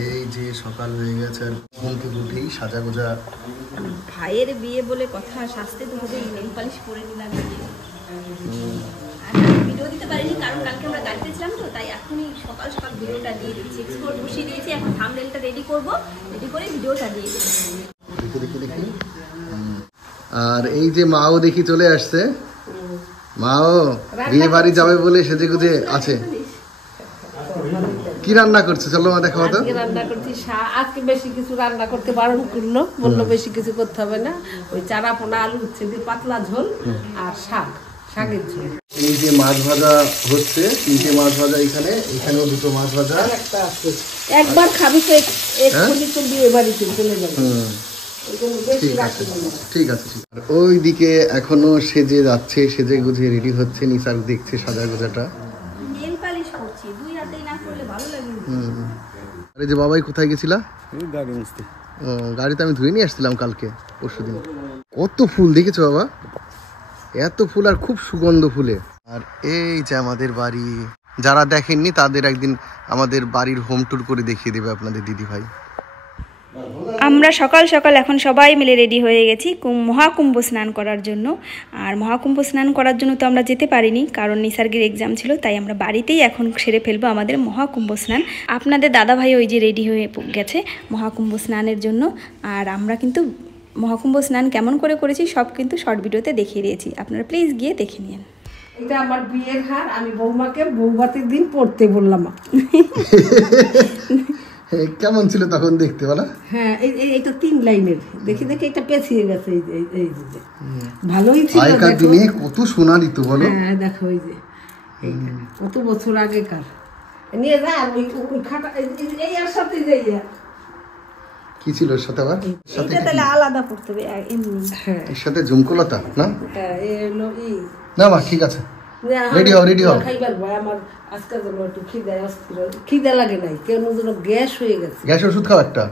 এই যে সকাল হয়ে গেছে আর ঘুম থেকে উঠেই সাজা গোজা। ভাইয়ের বিয়ে বলে কথা, সাজতে তো হবেই। নেল পালিশ করে নিলাম। আর ভিডিও দিতে পারিনি কারণ কালকে আমরা গাড়িতে ছিলাম তো, তাই এখনই সকাল সকাল ভিডিওটা দিয়ে দিচ্ছি। এক্সপোর্ট বসিয়ে দিয়েছি, এখন থাম্বনেলটা রেডি করব, রেডি করে ভিডিওটা দিয়ে দিচ্ছি। দেখি। আর এই যে মাও দেখি চলে আসছে। মাও বিয়ে বাড়ি যাবে বলে সেজে গুজে আছে। কি রান্না করছে চলো মা দেখাও তো। আজকে রান্না করছি আজকে বেশি কিছু রান্না করতে বারণ করলো, বললো বেশি কিছু করতে হবে না। ওই চারা পোনা আলু উচ্ছে দিয়ে পাতলা ঝোল আর শাকের ঝোল। এই যে মাছ ভাজা হচ্ছে, 3টে মাছ ভাজা এখানেও 2টো মাছ ভাজা। একটা আছে, একবার খাবি তো এক্ষুনি তো বিয়ে বাড়িতে চলে যাবে। ঠিক আছে। আর ওইদিকে এখনো সেজে যাচ্ছে, সেজে গুজে রেডি হচ্ছে। নিসার দেখছে সাজা গোজাটা। নেল পালিশ করছি, দুই হাতেই না করলে ভালো লাগে না। আরে যে বাবাই কোথায় গেছিলা? গাড়ি মুছতে। গাড়িতে আমি ধুয়ে নিয়ে আসছিলাম কালকে পরশুদিন। কত ফুল দেখেছো বাবা, এত ফুল আর খুব সুগন্ধ ফুলে। আর এই যে আমাদের বাড়ি, যারা দেখেননি তাদের একদিন আমাদের বাড়ির হোম ট্যুর করে দেখিয়ে দেবে আপনাদের দিদি ভাই। আমরা সকাল সকাল এখন সবাই মিলে রেডি হয়ে গেছি মহাকুম্ভ স্নান করার জন্য। আর মহাকুম্ভ স্নান করার জন্য তো আমরা যেতে পারিনি, কারণ নিসার্গের এক্সাম ছিল, তাই আমরা বাড়িতেই এখন সেরে ফেলবো আমাদের মহাকুম্ভ স্নান। আপনাদের দাদাভাই ওই যে রেডি হয়ে গেছে মহাকুম্ভ স্নানের জন্য। আর আমরা কিন্তু মহাকুম্ভ স্নান কেমন করে করেছি সব কিন্তু শর্ট ভিডিওতে দেখিয়ে দিয়েছি, আপনারা প্লিজ গিয়ে দেখে নিন। এটা আমার বিয়ের হার, আমি বৌমাকে বৌভাতের দিন পড়তে বললাম। কেমন ছিল তখন দেখতে বলো? হ্যাঁ, এইটা 3 লাইনের, দেখি এটা পেছিয়ে গেছে। এই যে ভালোই ছিল, আগেকার দিনে কত সোনা দিত বলো। হ্যাঁ দেখো, এই যে কত বছর আগেকার নিয়ে যা। আর ওই খাটা এই আর সাথে কি ছিল এর সাথে আবার? এটা তাহলে আলাদা পড়তে হবে এমনি। হ্যাঁ, এর সাথে ঝুমকোলতা না? হ্যাঁ এলো না মা ঠিক আছে, রেডি হও। খাইবার ভাই আমার আজকে যেন একটু খিদে লাগে নাই, কেন যেন গ্যাস হয়ে গেছে। গ্যাস ওষুধ খাও একটা।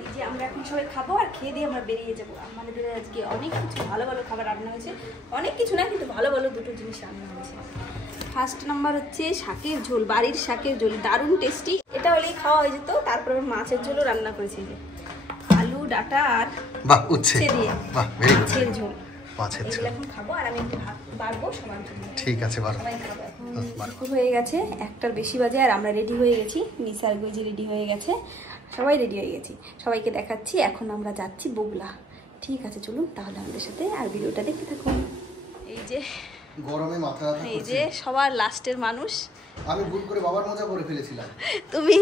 এই যে আমরা এখন সবাই খাবো আর খেয়ে দিয়ে আমরা বেরিয়ে যাবো। আমাদের আজকে অনেক কিছু ভালো ভালো খাবার রান্না হয়েছে, অনেক কিছু না কিন্তু ভালো ভালো 2টো জিনিস রান্না হয়েছে। ফার্স্ট নাম্বার হচ্ছে শাকের ঝোল, বাড়ির শাকের ঝোল, দারুণ টেস্টি। এটা হলেই খাওয়া হয়ে যেত। তারপর মাছের ঝোলও রান্না করেছি, যে আলু ডাটা আর উচ্ছে দিয়ে মাছের ঝোল। এখন খাবো আর আমি একটু ভাত বাড়বো সবার জন্য। ঠিক আছে, সবাই খাবো। এখন হয়ে গেছে 1টার বেশি বাজে আর আমরা রেডি হয়ে গেছি। নিসার গজি রেডি হয়ে গেছে, সবাই রেডি হয়ে গেছি, সবাইকে দেখাচ্ছি। এখন আমরা যাচ্ছি বগুলা। ঠিক আছে চলুন তাহলে আমাদের সাথে আর ভিডিওটা দেখতে থাকুন। এই যে গরমে মাথা ব্যথা করছে। এই যে সবার লাস্টের মানুষ আমি ভুল করে বাবার মোজা পরে ফেলেছিলাম। তুমি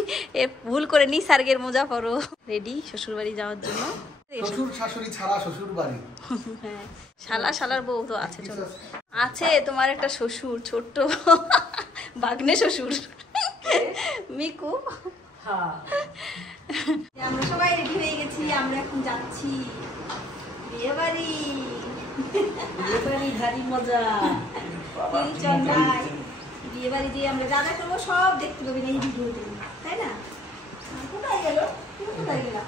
ভুল করে নিসার্গের মোজা পরো। রেডি শ্বশুর বাড়ি যাওয়ার জন্য। শ্বশুর শাশুড়ি ছাড়া শ্বশুর বাড়ি। হ্যাঁ, শালার বউ তো আছে। চলো, আছে তোমার একটা শ্বশুর, ছোট্ট বাগনে শ্বশুর মিকু। আমরা সবাই রেডি হয়ে গেছি, আমরা এখন যাচ্ছি বিয়ে বাড়ি। ভারী মজা। বিয়ে বাড়ি দিয়ে আমরা যা যা করবো সব দেখতে পাবেন এই ভিডিওতে, তাই না? কোথায় গেল? কোথায় গেলাম?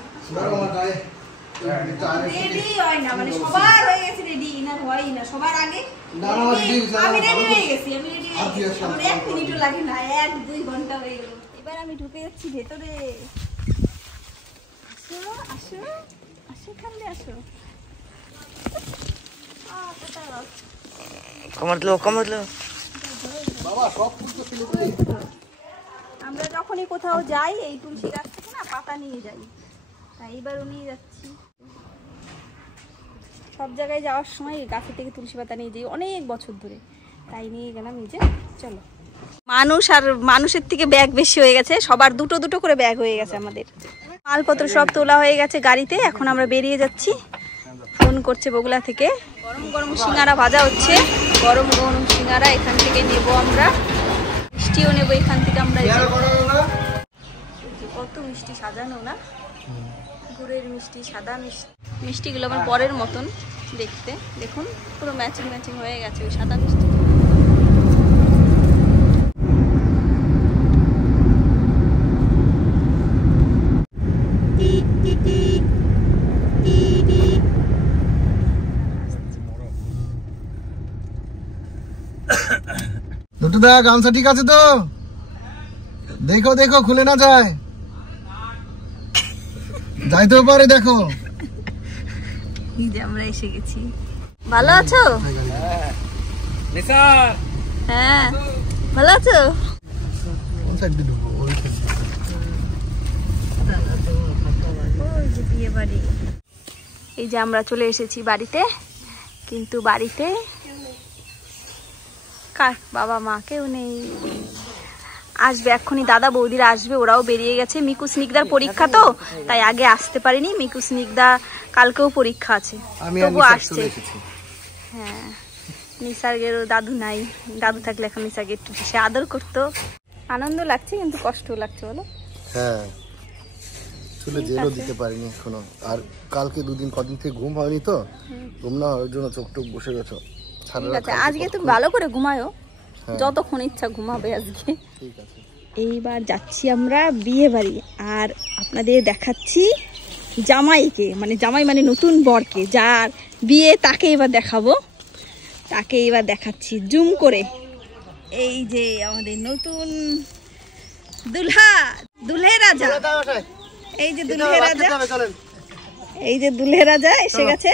রেডি হয় না মানে সবার হয়ে গেছে রেডি না, হয় না সবার আগে। আমি রেডি হয়ে গেছি, আমার 1 মিনিটও লাগে না, 1-2 ঘন্টা হয়ে গেল। এবার আমি ঢুকে যাচ্ছি ভেতরে। আসো আসো আসো, খান্দে আসো। আমরা যখনই কোথাও যাই এই তুলসী গাছ থেকে না পাতা নিয়ে যাই, তাই এবারও নিয়ে যাচ্ছি। সব জায়গায় যাওয়ার সময় গাছের থেকে তুলসী পাতা নিয়ে যাই অনেক বছর ধরে, তাই নিয়ে গেলাম। এই যে চলো, মানুষ আর মানুষের থেকে ব্যাগ বেশি হয়ে গেছে, সবার 2টো করে ব্যাগ হয়ে গেছে। আমাদের মালপত্র সব তোলা হয়ে গেছে গাড়িতে, এখন আমরা বেরিয়ে যাচ্ছি। ফোন করছে বগুলা থেকে। গরম গরম সিঙ্গারা ভাজা হচ্ছে, গরম গরম সিঙ্গারা এখান থেকে নেব আমরা। মিষ্টিও নেবো এখান থেকে আমরা। কত মিষ্টি সাজানো না, গুড়ের মিষ্টি, সাদা মিষ্টি। মিষ্টিগুলো আমার পরের মতন দেখতে, দেখুন পুরো ম্যাচিং হয়ে গেছে ওই সাদা মিষ্টি। দা গামছা ঠিক আছে তো? দেখো দেখো খুলে না যায়, যাইতেও পারে। দেখো এই যে আমরা এসে গেছি। ভালো আছো? হ্যাঁ ভালো আছো? কোন সাইড দিয়ে ঢুকবো? বিয়ে বাড়ি। এই যে আমরা চলে এসেছি বাড়িতে, কিন্তু বাড়িতে কার বাবা মা কেউ নেই। আসবে এক্ষুনি, দাদা বৌদিরা আসবে, ওরাও বেরিয়ে গেছে। মিকু স্নিগ্ধার পরীক্ষা তো, তাই আগে আসতে পারিনি। মিকু স্নিগ্ধা কালকেও পরীক্ষা আছে, তবু আসছে। হ্যাঁ, নিসার্গেরও দাদু নাই, দাদু থাকলে এখন নিসার্গে একটু সে আদর করতো। আনন্দ লাগছে কিন্তু কষ্টও লাগছে, বলো? হ্যাঁ, চুলে জেলও দিতে পারিনি এখনো। আর কালকে দুদিন কদিন থেকে ঘুম হয়নি তো, ঘুম না হওয়ার জন্য চোখ টোক বসে গেছো। ঠিক আছে, আজকে তুমি ভালো করে ঘুমায়ো, যতক্ষণ ইচ্ছা ঘুমাবে আজকে। ঠিক আছে। এইবার যাচ্ছি আমরা বিয়ে বাড়ি, আর আপনাদের দেখাচ্ছি জামাইকে, মানে জামাই মানে নতুন বরকে, যার বিয়ে তাকে এবার দেখাবো, তাকে এবার দেখাচ্ছি জুম করে। এই যে আমাদের নতুন দুলহা, দুলহে রাজা, এই যে দুলহে রাজা, এই যে দুলহে রাজা এসে গেছে।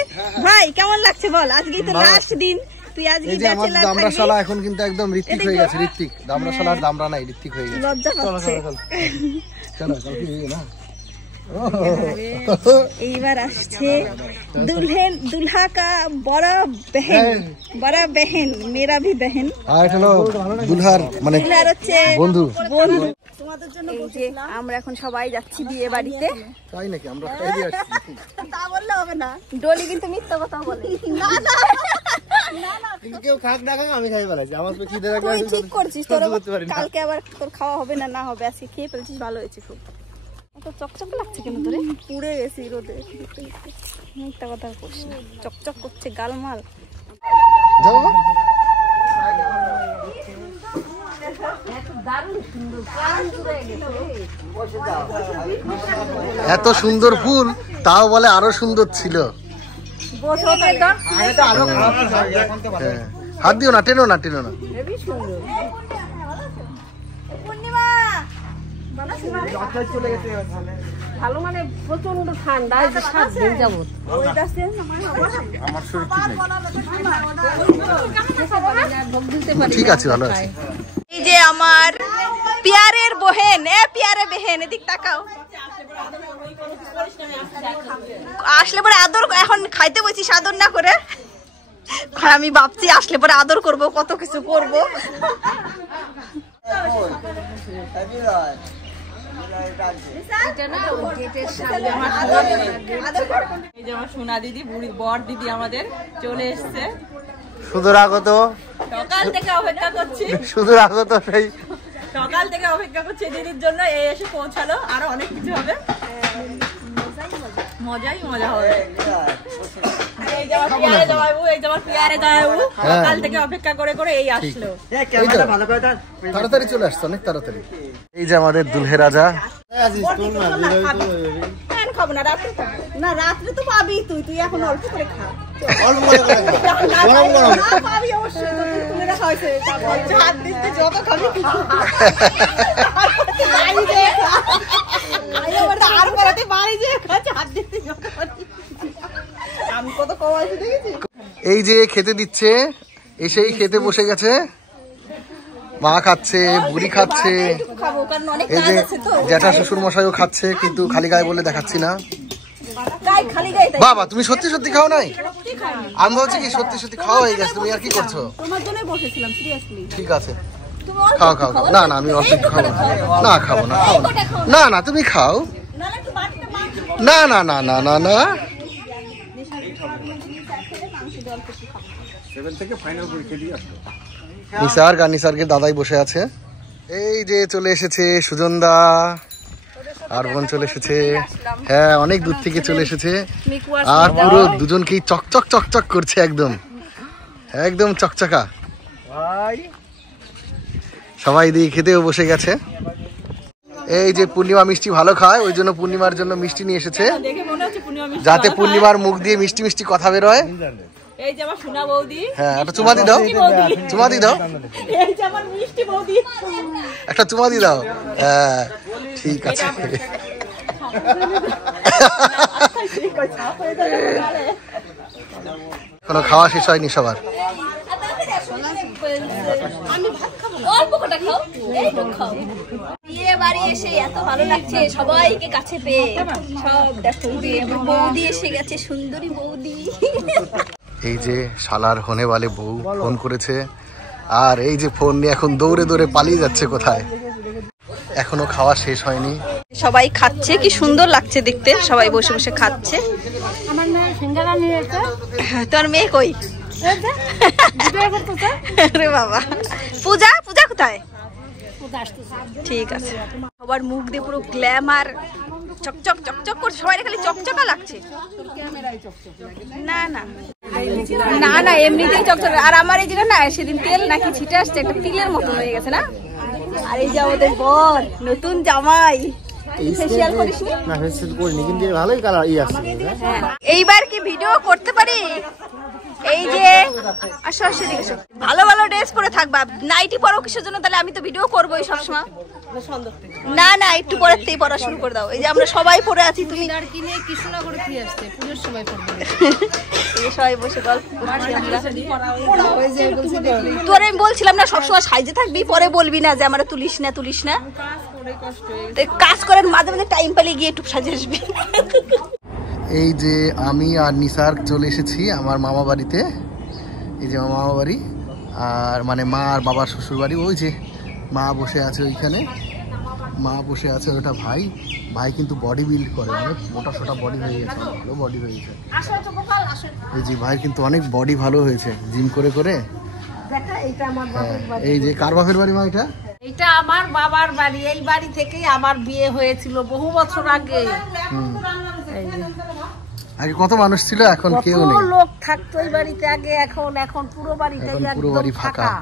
ভাই কেমন লাগছে বল? আজকেই তো লাস্ট দিন, তুই আজকে ব্যাচেলর দামরা শালা এখন কিন্তু একদম ঋত্বিক হয়ে গেছে। ঋত্বিক, দামরা শালা আর দামরা নাই, ঋত্বিক হয়ে গেছে। লজ্জা পাচ্ছে। চলো কালকে না। এইবার আসছে दुल्हन, दूल्हा का बड़ा बहन, बड़ा बहन, मेरा भी बहन। আর এটা হলো দুলহার মানে দুলহার হচ্ছে বন্ধু। বন্ধু। এই যে আমরা এখন সবাই যাচ্ছি বিয়ে বাড়িতে। তাই নাকি? আমরা খাই দিয়ে আসছি। তা বললে হবে না, ডলি কিন্তু মিথ্যা কথা বলে। না না কিন্তু কেউ খাক না খাক আমি খাই বলেছি। আমার তো খিদে লাগলে তুই ঠিক করছিস, তোর কালকে আবার তোর খাওয়া হবে না, না হবে, আজকে খেয়ে ফেলছিস, ভালো হয়েছে খুব। এত চকচক লাগছে কেন তোরে? পুড়ে গেছি রোদে। মিথ্যা কথা বলিস না, চকচক করছে গালমাল। যাও এত সুন্দর ফুল, তাও বলে আরো সুন্দর ছিল। হাত দিও না, টেনো না, টেনো না। ভালো মানে প্রচন্ড ঠান্ডা, 7 দিন যাবত। আমার শরীর ঠিক নেই। ঠিক আছে, ভালো আছে। এই যে আমার পিয়ারের বহেন, এ পিয়ারে বহেন, এদিক তাকাও। আসলে পরে আদর, এখন খাইতে বসিস আদর না করে। আমি ভাবছি আসলে পরে আদর করব, কত কিছু করব। এই যে আমার সোনা দিদি, বুড়ি বর দিদি আমাদের চলে এসছে। সুদূর আগত, সকাল থেকে অপেক্ষা করছি, সুদূর আগত সেই সকাল থেকে অপেক্ষা করছি দিদির জন্য। এই এসে পৌঁছালো, আরো অনেক কিছু হবে, মজাই মজা হবে। এই যে আমার পিয়ারে জামাইবু, এই যে আমার পিয়ারে জামাইবু, সকাল থেকে অপেক্ষা করে করে এই আসলো। তাড়াতাড়ি চলে আসছে, অনেক তাড়াতাড়ি। এই যে আমাদের দুলহে রাজা। খাবো না, রাত্রে না, রাত্রে তো পাবি তুই, তুই এখন অল্প করে খা। পাবি অবশ্যই, তুলে রাখা হয়েছে। হাত দিতে যত খাবি আমি কত কম আছে দেখেছি। এই যে খেতে দিচ্ছে, এসেই খেতে বসে গেছে। মা খাচ্ছে, বুড়ি খাচ্ছে, এই যে জ্যাঠা শ্বশুর মশাইও খাচ্ছে, কিন্তু খালি গায়ে বলে দেখাচ্ছি না। বাবা তুমি সত্যি সত্যি খাও নাই? আমি বলছি কি সত্যি সত্যি খাওয়া হয়ে গেছে, তুমি আর কি করছো? তোমার জন্যই বসেছিলাম, সিরিয়াসলি। ঠিক আছে, খাও খাও খাও। না না, আমি অল্প খাবো না, খাবো না, খাবো না। না তুমি খাও। না না না না না না, নিসার্গ আর নিসার্গের দাদাই বসে আছে। এই যে চলে এসেছে সুজনদা আর বোন চলে এসেছে। হ্যাঁ, অনেক দূর থেকে চলে এসেছে, আর পুরো দুজনকেই চকচক চকচক করছে, একদম একদম চকচকা। সবাই দিয়ে খেতেও বসে গেছে। এই যে পূর্ণিমা মিষ্টি ভালো খায়, ওই জন্য পূর্ণিমার জন্য মিষ্টি নিয়ে এসেছে, যাতে পূর্ণিমার মুখ দিয়ে মিষ্টি মিষ্টি কথা বেরোয়। এই যে আমার সোনা বৌদি, হ্যাঁ একটা চুমা দি দাও, চুমা দি দাও, এই যে আমার মিষ্টি বৌদি, একটা চুমা দি দাও। হ্যাঁ ঠিক আছে। কোনো খাওয়া শেষ হয়নি সবার? অল্প কটা খাও, এইটুকু খাও। বিয়ে বাড়ি এসে এত ভালো লাগছে সবাইকে কাছে পেয়ে। সব দেখো বৌদি এসে গেছে, সুন্দরী বৌদি। এই যে শালার হনে वाले বউ ফোন করেছে, আর এই যে ফোন নিয়ে এখন দৌড়ে দৌড়ে পালিয়ে যাচ্ছে কোথায়। এখনো খাওয়া শেষ হয়নি। সবাই খাচ্ছে, কি সুন্দর লাগছে দেখতে, সবাই বসে বসে খাচ্ছে। আমার মেয়ে সিঙ্গারা নিয়েছে। তোর মেয়ে কই? আরে বাবা, পূজা, পূজা কোথায়? ঠিক আছে। সবার মুখ দিয়ে পুরো গ্ল্যামার, চকচক চকচক করছে, সবাই খালি চকচকা লাগছে। না না না না, এমনিতেই চকচক। আর আমার এই যেটা না, সেদিন তেল নাকি ছিটে আসছে, একটা তিলের মতো হয়ে গেছে না। আর এই যে আমাদের বর, নতুন জামাই, ফেসিয়াল করিসনি? না ফেসিয়াল করিনি, কিন্তু ভালোই কালার আছে। এইবার কি ভিডিও করতে পারি? এই যে আসো আসো দেখো, ভালো ভালো ড্রেস পরে থাকবা। নাইটি পরো কিসের জন্য? তাহলে আমি তো ভিডিও করবোই সবসময়। না না, একটু পরেতেই পড়া শুরু করে দাও। এই যে আমরা সবাই পরে আছি, তুমি কিনে কৃষ্ণনগরে দিয়ে আসতে পুজোর সময় পড়বে। এই যে সবাই বসে গল্প করছি আমরা। তোরে আমি বলছিলাম না সবসময় সাইজে থাকবি, পরে বলবি না যে আমরা তুলিস না তুলিস না। কাজ করেন, মাঝে মাঝে টাইম পেলে গিয়ে একটু সাজে আসবি। এই যে আমি আর নিসার চলে এসেছি আমার মামা বাড়িতে। এই যে আমার মামা বাড়ি, আর মানে মা আর বাবার শ্বশুর বাড়ি। ওই যে মা বসে আছে ওইখানে, মা বসে আছে, ওটা ভাই। ভাই কিন্তু বডি বিল্ড করে, অনেক মোটা সোটা বডি হয়ে গেছে, ভালো বডি হয়ে গেছে। এই যে ভাই কিন্তু অনেক বডি ভালো হয়েছে জিম করে করে। এই যে কার বাপের বাড়ি মা এটা? এটা আমার বাবার বাড়ি। এই বাড়ি থেকেই আমার বিয়ে হয়েছিল বহু বছর আগে। আগে কত মানুষ ছিল, এখন কেউ নেই। কত লোক থাকতো এই বাড়িতে আগে, এখন পুরো বাড়িটাই পুরো একদম বাড়ি ফাঁকা। ফাঁকা।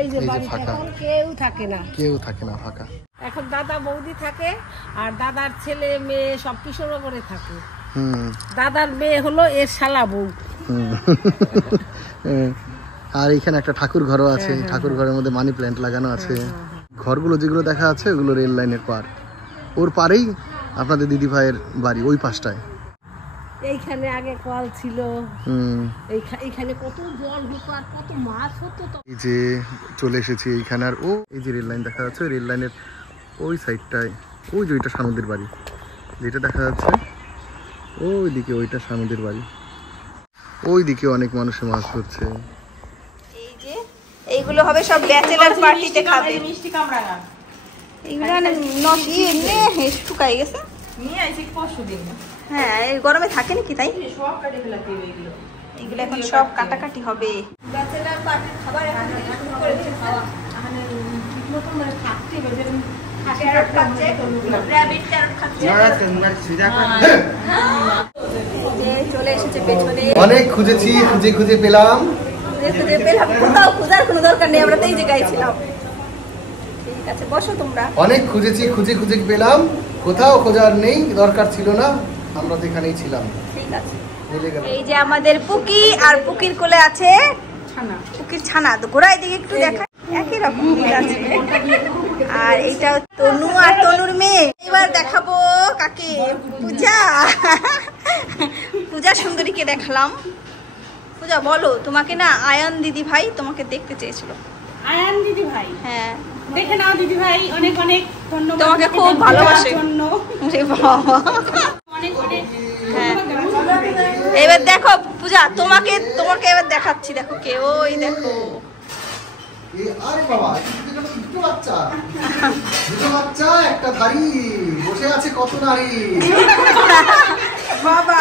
এই যে এই যে বাড়িতে ফাঁকা, এখন কেউ থাকে না, কেউ থাকে না, ফাঁকা। এখন দাদা বৌদি থাকে, আর দাদার ছেলে মেয়ে সব কৃষ্ণনগরে থাকে। দাদার মেয়ে হলো এর শালা বউ। আর এখানে একটা ঠাকুর ঘরও আছে, ঠাকুর ঘরের মধ্যে মানি প্ল্যান্ট লাগানো আছে। ঘরগুলো যেগুলো দেখা আছে ওগুলো রেল লাইনের পার, ওর পারেই আপনাদের দিদি ভাইয়ের বাড়ি, ওই পাশটায়। এইখানে আগে কল ছিল, এইখানে কত জল হতো আর কত মাছ হতো। এই যে চলে এসেছি এইখানে, আর ও এই যে রেল লাইন দেখা যাচ্ছে, রেল লাইনের ওই সাইডটায় ওই যে ওইটা সানুদের বাড়ি, যেটা দেখা যাচ্ছে ওই দিকে, ওইটা সানুদের বাড়ি। ওই দিকে অনেক মানুষের মাছ ধরছে। এই যে এইগুলো হবে সব ব্যাচেলার পার্টিতে খাবে। মিষ্টি কামড়া এইগুলো নষ্ট শুকাই গেছে, নিয়ে আইছি পরশুদিন। হ্যাঁ এই গরমে থাকে নাকি, তাই সব কাটে ফেলাতে এইগুলো। এগুলো এখন সব কাটাকাটি হবে। ব্যাচেলার পার্টির খাবার এখন থেকে শুরু করেছে খাওয়া। মানে ঠিকমতো মানে থাকতে হবে, যেমন ক্যারট খাচ্ছে, র‍্যাবিট ক্যারট খাচ্ছে। যে চলে এসেছে পেছনে, অনেক খুঁজেছি, খুঁজে খুঁজে পেলাম। খুঁজে পেলাম, কোথাও খোঁজার কোনো দরকার নেই, আমরা তো এই জায়গায় ছিলাম। ঠিক আছে বসো তোমরা। অনেক খুঁজেছি, খুঁজে খুঁজে পেলাম, কোথাও খোঁজার নেই, দরকার ছিল না, আমরা তো এখানেই ছিলাম। ঠিক আছে। এই যে আমাদের পুকি, আর পুকির কোলে আছে ছানা, পুকির ছানা। তো গোড়ায় দিকে একটু দেখা, একই রকম আছে। আর এইটা তনু আর তনুর মেয়ে। এবার দেখাবো কাকে, পূজা। পূজা সুন্দরীকে দেখালাম। পূজা বলো, তোমাকে না আয়ন দিদি ভাই তোমাকে দেখতে চেয়েছিল। আয়ান দিদি ভাই, হ্যাঁ দেখে নাও দিদি ভাই, অনেক অনেক ধন্যবাদ। তোমাকে খুব ভালোবাসে। অনেক অনেক হ্যাঁ, এবার দেখো পূজা, তোমাকে এবার দেখাচ্ছি, দেখো কে, ওই দেখো। আরে বাবা, দুটো বাচ্চা, দুটো বাচ্চা, একটা ধাড়ি, বসে আছে কত নারী। বাবা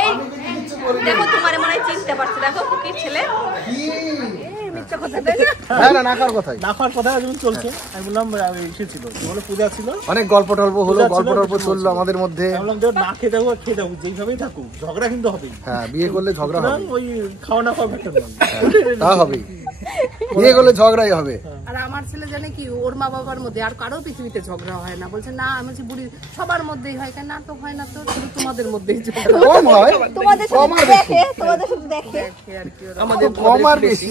এই দেখো, তোমার মনে হয় চিনতে পারছো, দেখো পুকির ছেলে। অনেক গল্প টল্প হলো, গল্প টল্প চললো আমাদের মধ্যে। না খেতে হবে, খেতে হবে, যেইভাবেই থাকুক ঝগড়া কিন্তু হবে। হ্যাঁ, বিয়ে করলে ঝগড়া হবে, ওই খাওয়া না খাওয়া তা হবে, বিয়ে করলে ঝগড়াই হবে। আর আমার ছেলে জানে কি ওর মা বাবার মধ্যে আর কারো পৃথিবীতে ঝগড়া হয় না। বলছে না, আমি বলছি বুড়ি সবার মধ্যেই হয়, কেন না তো হয় না, তো শুধু তোমাদের মধ্যেই ঝগড়া কম হয়, তোমাদের কম শুধু আর দেখে, তোমাদের শুধু দেখে, হয় আর কি। আমাদের কম আর বেশি।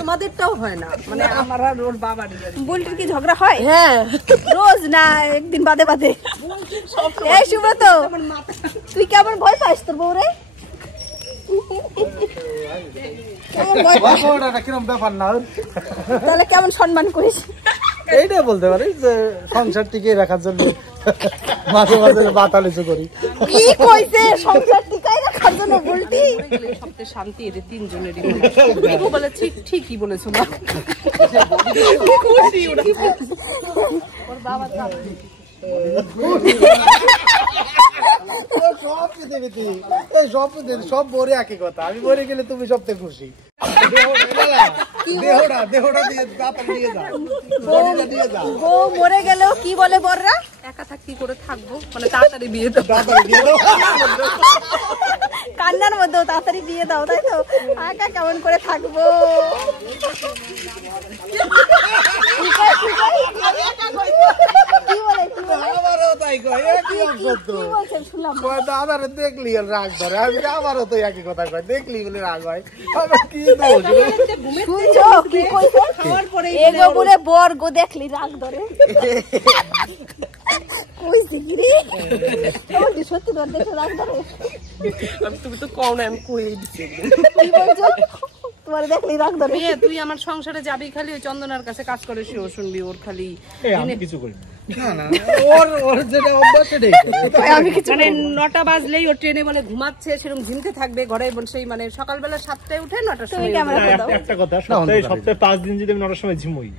তোমাদেরটাও হয় না, মানে আমার আর ওর বাবার। বুলটির কি ঝগড়া হয়? হ্যাঁ, রোজ না একদিন বাদে বাদে? এই সুব্রত, তুই কেমন ভয় পাস তোর বউরে? কিরম ব্যাপার না, তাহলে কেমন সম্মান করিস? এইটাই বলতে পারি যে সংসার টিকে রাখার জন্য মাঝে মাঝে বাতালিচু করি। কি কইছে সংসার টিকাই রাখার জন্য বুলটি? সবচেয়ে শান্তি এদের তিনজনেরই। দীপু বলে ঠিকই বলেছো মা। ওর বাবা সব বরে একই কথা, আমি বলে গেলে তুমি সবচেয়ে খুশি। দেহটা দিয়ে যাও। বউ মরে গেলেও কি বলে বড়রা? একা থাকি করে থাকবো, মানে তাড়াতাড়ি বিয়ে দাও। কান্নার মধ্যেও তাড়াতাড়ি বিয়ে দাও, তাই তো? একা কেমন করে থাকবো? আমারও তাই কয়, একই অবস্থা। কি বলছেন শুনলাম? দাদারে দেখলি রাগ ধরে, আমি আমারও তো একই কথা কয়, দেখলি বলে রাগ হয়। আমার কি দোষ? শুনছো কি কইছে? এগো বলে বর গো দেখলি রাগ ধরে। কইছে কি রে? তোমার সত্যি ধর দেখে রাগ ধরে? তুমি তো কও না, আমি কই দিচ্ছি। কি বলছো? তোমার দেখলি রাগ ধরে? তুই আমার সংসারে যাবি, খালি ওই চন্দনার কাছে কাজ করে সেও শুনবি। ওর খালি আমি কিছু করি না, ওর যেটা অভ্যাস সেটাই। আমি কিছু মানে 9টা বাজলেই ও ট্রেনে বলে ঘুমাচ্ছে, সেরকম ঝিমতে থাকবে ঘরে বসেই। মানে সকালবেলা 7টায় উঠে 9টার তুমি সময় ক্যামেরা করে দাও। একটা কথা, সপ্তাহে 5 দিন যদি আমি 9টার সময় ঝিমই,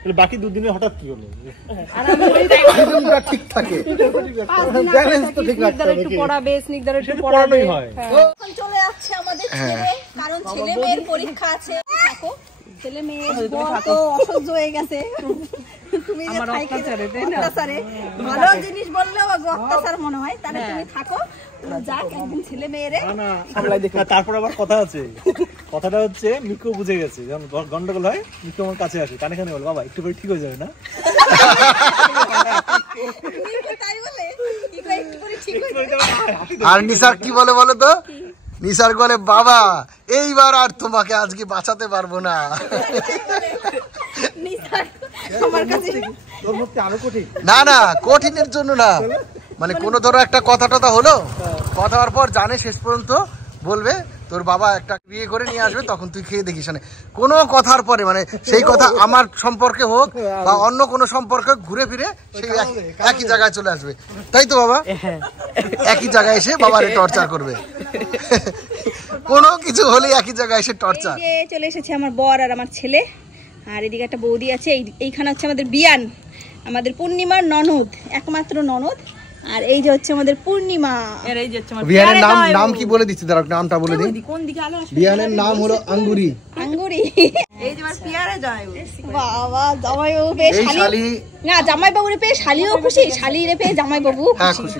তাহলে বাকি 2 দিনে হঠাৎ কি হলো? ঠিক থাকে, ব্যালেন্স তো ঠিক রাখতে হবে। একটু পড়াবে, স্নিগ্ধার একটু পড়াবে। পড়ানোই হয়। এখন চলে যাচ্ছে আমাদের ছেলে, কারণ ছেলে মেয়ের পরীক্ষা আছে। থাকো, ছেলে মেয়ের বর তো অসহ্য হয়ে গেছে। তুমি যে আমার থাইকে অত্যাচারে, তাই না? অত্যাচারে, ভালো জিনিস বললেও অত্যাচার মনে হয়। তাহলে তুমি থাকো, যাক একদিন ছেলে মেয়েরে তারপর আবার কথা আছে, কথাটা হচ্ছে মিকু বুঝে গেছে, যখন গন্ডগোল হয় মিকু আমার কাছে আসে, কানে কানে বলে বাবা একটু করে ঠিক হয়ে যাবে না। তাই বলে কি কই একটু করে ঠিক হয়ে যাবে। আর নিসার কি বলে বলো তো? নিসার বলে বাবা এইবার আর তোমাকে আজকে বাঁচাতে পারবো না। নিসার আমার কাছে তোর মধ্যে আরো কঠিন। না না, কঠিনের জন্য না, মানে কোনো ধরো একটা কথা টথা হলো, কথা হওয়ার পর জানে শেষ পর্যন্ত বলবে তোর বাবা একটা বিয়ে করে নিয়ে আসবে, তখন তুই খেয়ে দেখিস। মানে কোনো কথার পরে, মানে সেই কথা আমার সম্পর্কে হোক বা অন্য কোনো সম্পর্কে, ঘুরে ফিরে সেই একই জায়গায় চলে আসবে, তাই তো বাবা? একই জায়গায় এসে বাবারে টর্চার করবে। কোনো কিছু হলে একই জায়গায় এসে টর্চার। এই যে চলে এসেছে আমার বর আর আমার ছেলে, আর এদিকে একটা বৌদি আছে। এইখানে হচ্ছে আমাদের বিয়ান, আমাদের পূর্ণিমার ননদ, একমাত্র ননদ। আর এই যে হচ্ছে আমাদের পূর্ণিমা। এরাই যাচ্ছে আমার বিয়ানের নাম কি বলে দিচ্ছি, দাঁড়াও নামটা বলে দিই। কোন দিকে আলো আসবে? বিয়ানের নাম হলো আঙ্গুরি। আঙ্গুরি। এই যে আমার পিয়ারে যায়। বাবা জামাইবাবু পেয়ে এই শালি, না জামাইবাবুরে পেয়ে শালিও খুশি, শালিরে পেয়ে জামাইবাবু হ্যাঁ খুশি।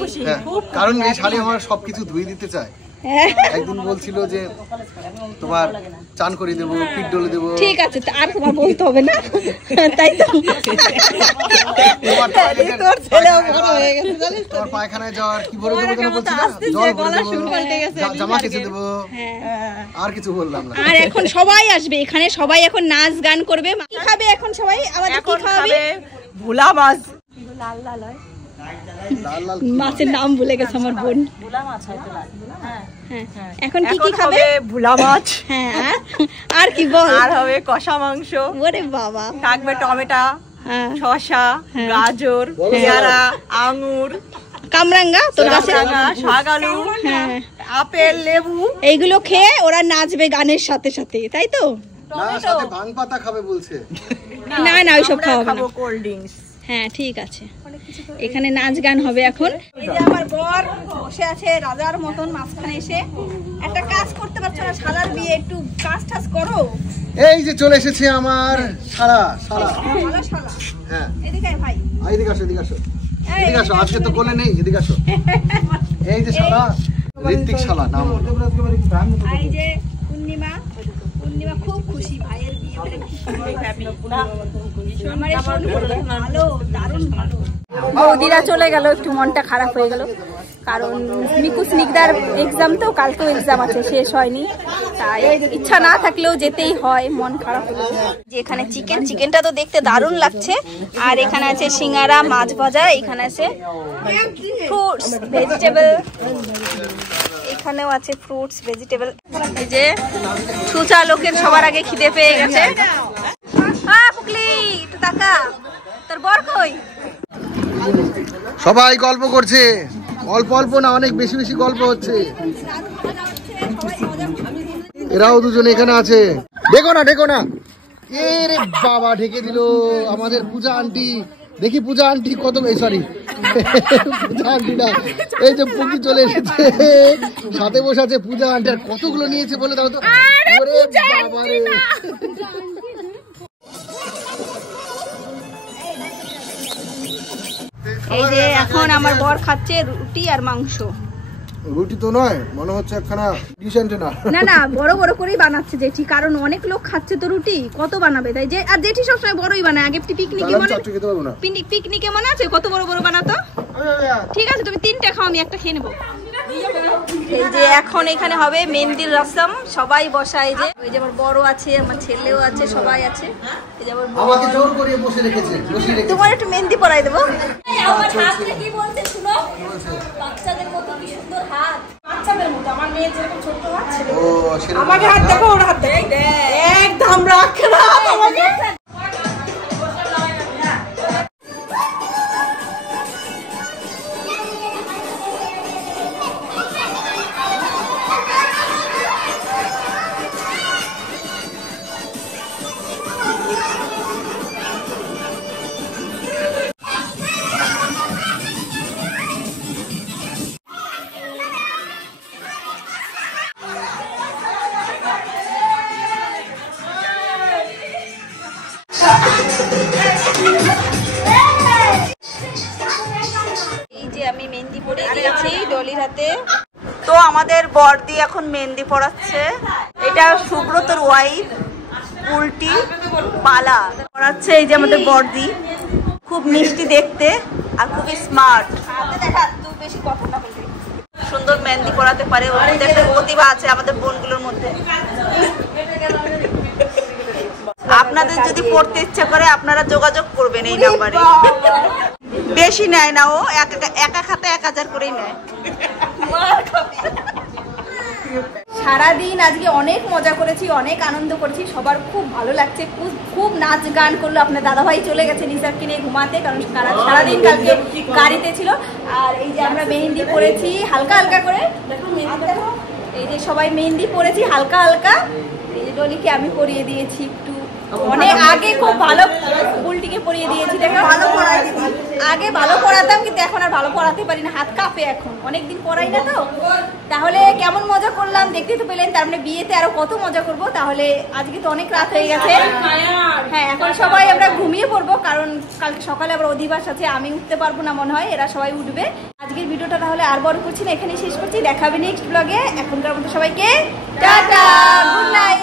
খুশি, হ্যাঁ, কারণ এই শালি আমার সবকিছু ধুয়ে দিতে চায়। একদিন বলছিল যে তোমার চান করে দেবো, পিঠ ডলে দেবো। ঠিক আছে, আর তোমার বলতে হবে না, তাই তো? তোর ছেলেও বড় হয়ে গেছে জানিস তো। তোমার পায়খানায় যাওয়ার কি বলে দেবো যেন বলছি না, জল করে দেবো, জামা কেচে দেবো, আর কিছু বললাম না। আর এখন সবাই আসবে এখানে, সবাই এখন নাচ গান করবে। কি খাবে এখন সবাই? আমাদের কি এখন খাবে? খাবে ভোলা মাছ। লাল লাল হয়, লাল লাল মাছের নাম ভুলে গেছে আমার বোন। ভোলা মাছ হয়তো হ্যাঁ। হ্যাঁ, এখন কি কি খাবে? ভোলা মাছ, হ্যাঁ, আর কি বল? আর হবে কষা মাংস, ওরে বাবা, থাকবে টমেটো, হ্যাঁ, শসা, গাজর, পেয়ারা, আঙ্গুর, কামরাঙ্গা, তোর কাছে শাক আলু, হ্যাঁ, আপেল, লেবু। এইগুলো খেয়ে ওরা নাচবে গানের সাথে সাথে, তাই তো? না, সাথে ভাং পাতা খাবে বলছে। না না, ওইসব খাওয়া হবে না। খাবো কোল্ড ড্রিঙ্কস। হ্যাঁ ঠিক আছে, এখানে নাচ গান হবে এখন। এই যে আমার বর বসে আছে রাজার মতন মাঝখানে এসে। একটা কাজ করতে পারছো না, শালার বিয়ে, একটু কাজ টাজ করো। এই যে চলে এসেছে আমার শালা। শালা শালা, হ্যাঁ, এদিকে আয় ভাই, এদিকে আসো, এদিকে আসো, এদিকে আসো। আজকে তো কোলে নেই, এদিকে আসো। এই যে শালা, ঋত্বিক শালা নাম। আর এই যে পূর্ণিমা, পূর্ণিমা খুব খুশি ভাইয়ের বিয়ে বৌদিরা চলে গেল, একটু মনটা খারাপ হয়ে গেল, কারণ মিকু স্নিগ্ধার এক্সাম তো, কালকেও এক্সাম আছে, শেষ হয়নি, তাই ইচ্ছা না থাকলেও যেতেই হয়, মন খারাপ হয়ে যায়। যে এখানে চিকেনটা তো দেখতে দারুণ লাগছে, আর এখানে আছে সিঙ্গারা, মাছ ভাজা, এখানে আছে ফ্রুটস, ভেজিটেবল, এখানেও আছে ফ্রুটস, ভেজিটেবল। এই যে সুচা লোকের সবার আগে খিদে পেয়ে গেছে। পুকলি একটু তাকা, তোর বর কই? সবাই গল্প করছে, অল্প অল্প না, অনেক বেশি বেশি গল্প হচ্ছে। এরাও দুজন এখানে আছে। ডেকো না এ রে বাবা, ঢেকে দিল আমাদের পূজা আন্টি। দেখি পূজা আন্টি কত, সরি পূজা আন্টি না, এই যে পুকি চলে এসেছে, সাথে বসে আছে পূজা আন্টি। আর কতগুলো নিয়েছে বলে দাও তো। ওরে বাবা রে, এই যে এখন আমার বর খাচ্ছে রুটি আর মাংস। রুটি তো নয়, মনে হচ্ছে একখানা ডিশ অ্যান্টেনা। না বড় বড় করেই বানাচ্ছে জেঠি, কারণ অনেক লোক খাচ্ছে তো রুটি, কত বানাবে তাই। যে আর জেঠি সবসময় বড়ই বানায়। আগে পিকনিকে মনে আছে কত বড় বড় বানাতো? ঠিক আছে তুমি 3টা খাও, আমি একটা খেয়ে নেবো। এই যে এখন এখানে হবে মেহেন্দির রসম, সবাই বসায়। যে ওই যে আমার বড় আছে, আমার ছেলেও আছে, সবাই আছে। এই যে আমার আমাকে জোর করে বসে রেখেছে। তোমার একটু মেহেন্দি পরাই দেবো। আমার হাতটা কি বলতে শুনো, বাচ্চাদের মতো কি সুন্দর হাত, বাচ্চাদের মতো। আমার মেয়ে যেরকম ছোট হাত ছিল, আমাকে হাত দেখো, ওর হাত দেখো, একদম রাখে না আমাকে। এই যে আমি মেহেন্দি পরিয়ে দিয়েছি ডলির হাতে। তো আমাদের বড়দি এখন মেহেন্দি পরাচ্ছে। এটা সুব্রতর ওয়াইফ উল্টি পালা পরাচ্ছে। এই যে আমাদের বড়দি, খুব মিষ্টি দেখতে আর খুবই স্মার্ট। বেশি কথা না বলতে, সুন্দর মেহেন্দি পরাতে পারে, ওর মধ্যে একটা প্রতিভা আছে আমাদের বোনগুলোর মধ্যে। আপনাদের যদি পড়তে ইচ্ছা করে আপনারা যোগাযোগ করবেন এই নাম্বারে। বেশি নেয় না, ও একা খাতে 1000 করেই নেয়। সারাদিন আজকে অনেক মজা করেছি, অনেক আনন্দ করেছি, সবার খুব ভালো লাগছে। খুব নাচ গান করলো। আপনার দাদাভাই চলে গেছে নিসারকে নিয়ে ঘুমাতে, কারণ সারাদিন কালকে গাড়িতে ছিল। আর এই যে আমরা মেহেন্দি পরেছি হালকা হালকা করে, এই যে সবাই মেহেন্দি পরেছি হালকা হালকা। এই যে ডলিকে আমি পরিয়ে দিয়েছি একটু, অনেক আগে খুব ভালো উল্টিকে পরিয়ে দিয়েছি। দেখো ভালো পড়াই, আগে ভালো পড়াতাম, কিন্তু এখন আর ভালো পড়াতে পারি না, হাত কাঁপে এখন, অনেকদিন পড়াই না তো। তাহলে কেমন মজা করলাম দেখতেই তো পেলেন। তার মানে বিয়েতে আরো কত মজা করব। তাহলে আজকে তো অনেক রাত হয়ে গেছে, হ্যাঁ এখন সবাই আমরা ঘুমিয়ে পড়বো, কারণ কালকে সকালে আবার অধিবাস আছে, আমি উঠতে পারবো না মনে হয়, এরা সবাই উঠবে। আজকের ভিডিওটা তাহলে আর বড় করছি না, এখানেই শেষ করছি। দেখা হবে নেক্সট ব্লগে। এখনকার মতো সবাইকে টাটা, গুড নাইট।